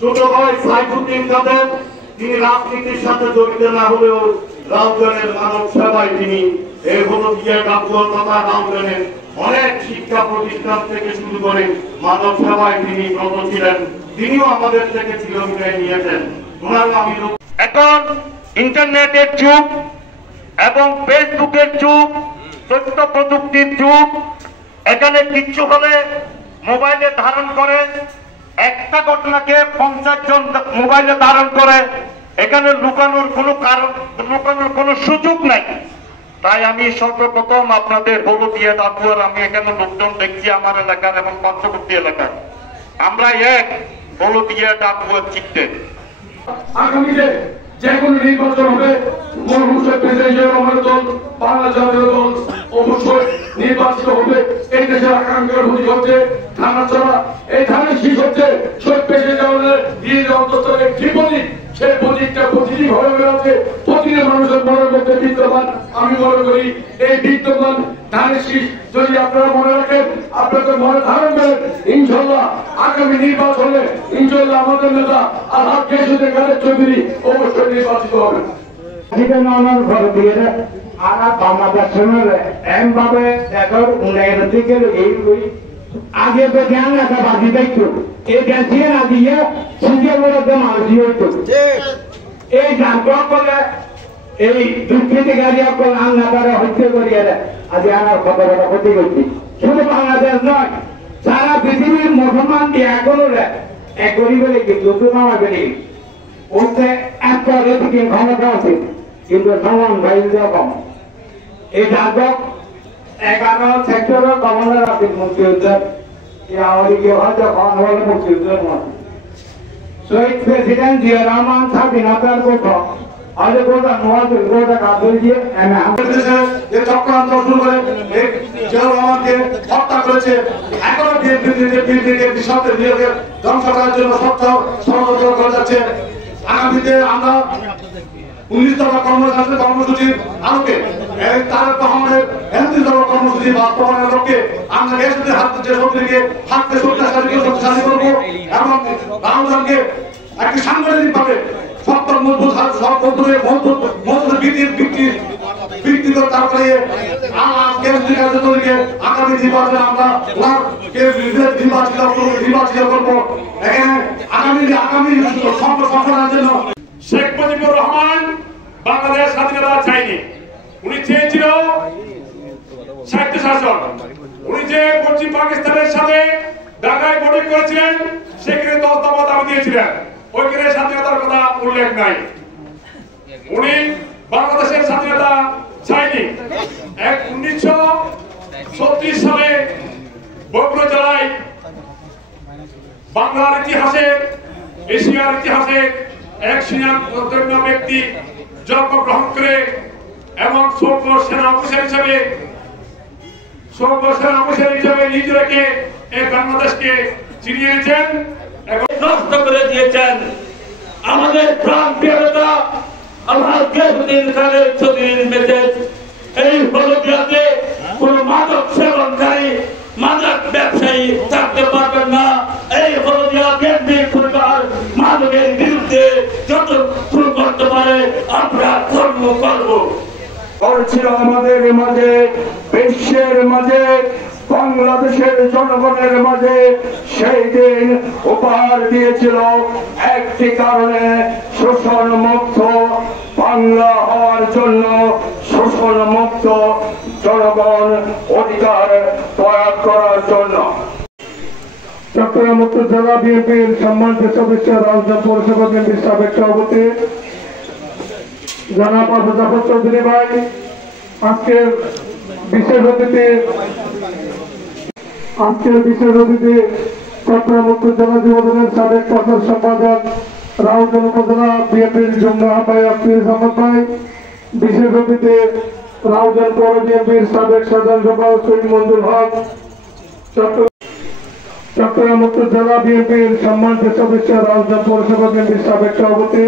ছোট ভাই সাইফুদ্দিন কাদের তিনি রাজনীতির সাথে জড়িত না হলেও রাউজানের মানব সেবায় তিনি এই হলদিয়া ডাকুয়া তথা রাউজানের অনেক শিক্ষা প্রতিষ্ঠান থেকে শুরু করে মানব সেবায় তিনি ব্রত ছিলেন। তিনিও আমাদের থেকে চিরবিদায় নিয়েছেন। ওনার আমি এখন ইন্টারনেটের যুগ এবং ফেসবুকের যুগ, তথ্য প্রযুক্তির যুগ। এখানে কিচ্ছু হলে মোবাইলে ধারণ করে, একটা ঘটনাকে 50 জন মোবাইলে ধারণ করে। এখানে লুকানোর কোনো কারণ, লুকানোর কোনো সুযোগ নাই। তাই আমি সর্বপ্রথম আপনাদের হলদিয়া ডাকুয়ার, আমি এখানে লোকজন দেখছি আমার এলাকার এবং পার্শ্ববর্তী এলাকার, আমরা এক হলদিয়া ডাকুয়ার চিত্তে আগামীতে যে কোনো নির্বাচন হবে দল বাংলা জাতীয় দল অবশ্যই নির্বাচিত হবে। এই দেশের আকাঙ্ক্ষার প্রতি হচ্ছে ধানের চলা, এই ধানের শীষ হচ্ছে শহীদ প্রেসিডেন্ট অন্তঃস্থলে ত্রিপদী, সেই প্রতীকটা প্রতিটি ঘরে বেড়াচ্ছে, প্রতিটি মানুষের মনের মধ্যে বিদ্যমান। আমি মনে করি এই বিদ্যমান ধানের শীষ যদি আপনারা মনে রাখেন, আপনাদের মনে ধারণ করেন, ইনশাল্লাহ আগামী নির্বাচনে ইনশাল্লাহ আমাদের নেতা আলহাজ গিয়াসউদ্দিন কাদের চৌধুরী অবশ্যই নির্বাচিত হবেন। এমভাবে দেখো উন্নয়নের দিকে আগে তো জ্ঞান রাখা বাজি দেখতো, এই দেশে না দিয়ে সুযোগ মধ্যে মানুষই হইতো। এই যান্ত্রক বলে এই দুষ্কৃতিকারী সকল আন্নাদারে হত্যা করিয়ে আজ আমার কত বড় ক্ষতি করছি। শুধু বাংলাদেশ নয়, সারা পৃথিবীর মুসলমান দিয়ে এখনো এক গরিবের কিন্তু নামা বেরিয়ে ওতে একটা রেটিং ক্ষমতা আছে, কিন্তু সমান ভাই কম। এই যান্ত্রক 11 সেক্টরের কমান্ডার আছেন মুক্তিযোদ্ধার, আমাদের কেউ হয়তো কমান্ড বলে মুক্তিযোদ্ধার মধ্যে শহীদ প্রেসিডেন্ট জিয়া রহমান স্বাধীনতার প্রথম আগে গোটা নোয়াদের গোটা কাজ দিয়ে যে চক্রান্ত শুরু করে জিয়া রহমানকে হত্যা করেছে, এখনো বিএনপি সাথে নিয়োগের ধ্বংস করার জন্য সত্য ষড়যন্ত্র করে যাচ্ছে। আগামীতে আমরা 19তম কর্মসূচির আলোকে তারেক রহমানের 31তম কর্মসূচি বাস্তবায়নের লক্ষ্যে আমরা দেশের হাতে যে শক্তিকে হাতে শক্তিশালী করবো এবং রাউজানকে একটি সাংগঠনিক ভাবে শক্ত মজবুত ভিত্তি করে তারপরে আগামী নির্বাচনে আমরা নির্বাচিত করবো। এখানে আগামী সংগঠনের জন্য শেখ মুজিবুর রহমান বাংলাদেশ স্বাধীনতা চাইনি, উনি চেয়েছিল স্বায়ত্ত শাসন। উনি যে পশ্চিম পাকিস্তানের সাথে ঢাকায় বৈঠক করেছিলেন, সেখানে 10 দফা দাবি দিয়েছিলেন, ওইখানে স্বাধীনতার কথা উল্লেখ নাই। উনি বাংলাদেশের স্বাধীনতা চাইনি। 1936 সালে বগুড়া জেলায় বাংলার ইতিহাসে, এশিয়ার ইতিহাসে এক সিনাতন্য ব্যক্তি জন্মগ্রহণ করে এবং সর্ব সেনা অফিসার হিসেবে নিজেকে এই বাংলাদেশকে চিনিয়ে এনেছেন এবং নষ্ট করে দিয়েছেন। আমাদের প্রাণ প্রিয় নেতা আলহাজ গিয়াসউদ্দিন কাদের চৌধুরীর মেসেজ, এই হলদিয়াতে কোন মাদক সেবনকারী, মাদক ব্যবসায়ী থাকতে পারবেন না। এই হলদিয়া বিএনপির পরিবার মাদকের বিরুদ্ধে যত শুরু করতে পারে আমরা কর্ম করব। ছিল আমাদের মাঝে, বিশ্বের মাঝে, বাংলাদেশের জনগণের মাঝে সেই দিন উপহার দিয়েছিল একটি কারণে, শোষণ মুক্ত বাংলা হওয়ার জন্য, শোষণ মুক্ত জনগণ অধিকার প্রয়োগ করার জন্য। চট্টগ্রাম উত্তর জেলা বিএনপির সম্মানিত সদস্য, রাউজান পৌরসভা বিএনপির সাবেক সভাপতি জনাব আবু জাফর চৌধুরী ভাই, আজকের বিশেষ অতিথি চট্টগ্রাম উত্তর জেলা যুবদলের সাবেক প্রচার সম্পাদক, রাউজান উপজেলা বিএনপির যুগ্ম আহ্বায়ক ফিরোজ আহমদ ভাই, বিশেষ অতিথি রাউজান পৌর বিএনপির সাবেক সাধারণ সম্পাদক শহীদ মঞ্জুর হক, চট্টগ্রাম উত্তর জেলা বিএনপির সম্মানিত সদস্য, রাউজান পৌরসভা বিএনপির সাবেক সভাপতি